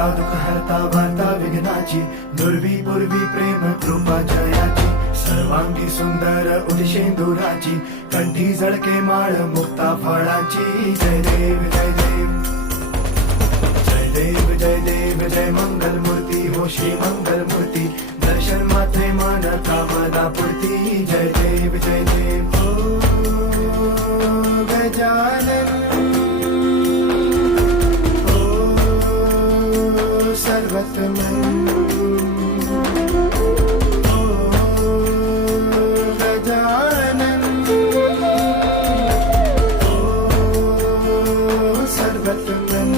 हरता दुःख हरता वार्ता विघ्नाची, दुर्वी पूर्वी प्रेम कृपा जयाची, सर्वांगी सुंदर उदिशेंदुराची, कंठी झळके माळ मुक्ता फळाची. जय देव जय देव जय देव जय देव जय मंगल मूर्ती हो श्री मंगल मूर्ती, दर्शन मात्रे मन कामना पूर्ती. जय देव जय देव ओ गजानन ओ सर्वतमन ओ गजानन ओ सर्वतमन.